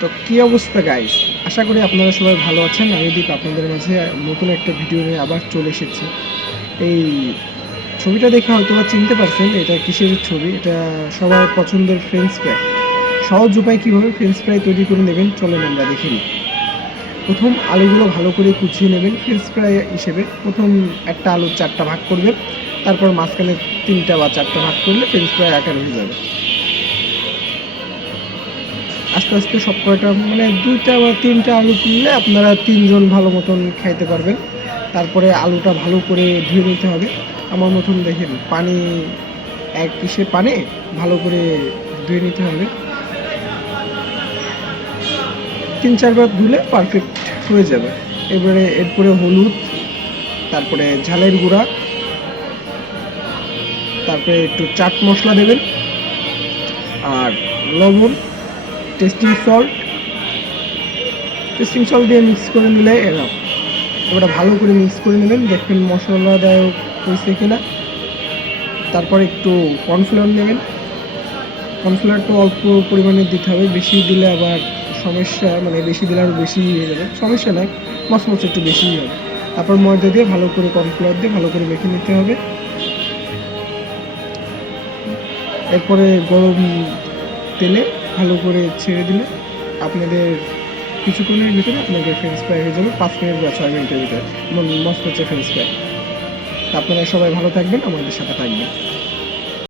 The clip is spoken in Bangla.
তো কী অবস্থা গাইস, আশা করি আপনারা সবাই ভালো আছেন। আমি দীপ আপনাদের মাঝে নতুন একটা ভিডিও নিয়ে আবার চলে এসেছি। এই ছবিটা দেখে হয়তো বা চিনতে পারছেন এটা কিসের ছবি। এটা সবার পছন্দের ফ্রেঞ্চ ফ্রাই। সহজ উপায় কীভাবে ফ্রেঞ্চ ফ্রাই তৈরি করে নেবেন চলেন আমরা দেখে নিই। প্রথম আলুগুলো ভালো করে কুচিয়ে নেবেন। ফ্রেঞ্চ ফ্রাই হিসেবে প্রথম একটা আলুর 4টা ভাগ করবেন, তারপর মাঝখানে 3টা বা 4টা ভাগ করলে ফ্রেঞ্চ ফ্রাই আকার হয়ে যাবে। আস্তে আস্তে সব কয়টা মানে 2টা বা 3টা আলু কিনলে আপনারা 3জন ভালো মতন খাইতে পারবেন। তারপরে আলুটা ভালো করে ধুয়ে নিতে হবে। আমার মতন দেখেন পানি এক ইসে পানে ভালো করে ধুয়ে নিতে হবে। 3-4 বার ধুলে পারফেক্ট হয়ে যাবে। এরপরে হলুদ, তারপরে ঝালের গুঁড়া, তারপরে একটু চাট মশলা দেবেন, আর লবণ, টেস্টিং সল্ট দিয়ে মিক্স করে নিলে এনাফ। এবারে ভালো করে মিক্স করে নেবেন, দেখবেন মশলা দেওয়া হয়েছে কিনা। তারপরে একটু কর্নফ্লাওয়ার নেবেন। কর্নফ্লাওয়ারটা অল্প পরিমাণে দিতে হবে, বেশি দিলে আবার সমস্যা, মানে বেশি দিলে আরও বেশি হয়ে যাবে, সমস্যা নয়, মচমচ একটু বেশিই হবে। তারপর ময়দা দিয়ে ভালো করে কর্নফ্লাওয়ার দিয়ে ভালো করে মেখে নিতে হবে। এরপরে গরম তেলে ভালো করে ছেড়ে দিলে আপনাদের কিছুক্ষণের ভিতরে আপনাদের ফ্রেঞ্চ ফ্রাই হয়ে যাবে, 5 মিনিট বা 6 মিনিটের ভিতরে মস্ত হচ্ছে ফ্রেঞ্চ ফ্রাই। আপনারা সবাই ভালো থাকবেন, আমাদের সাথে থাকবেন।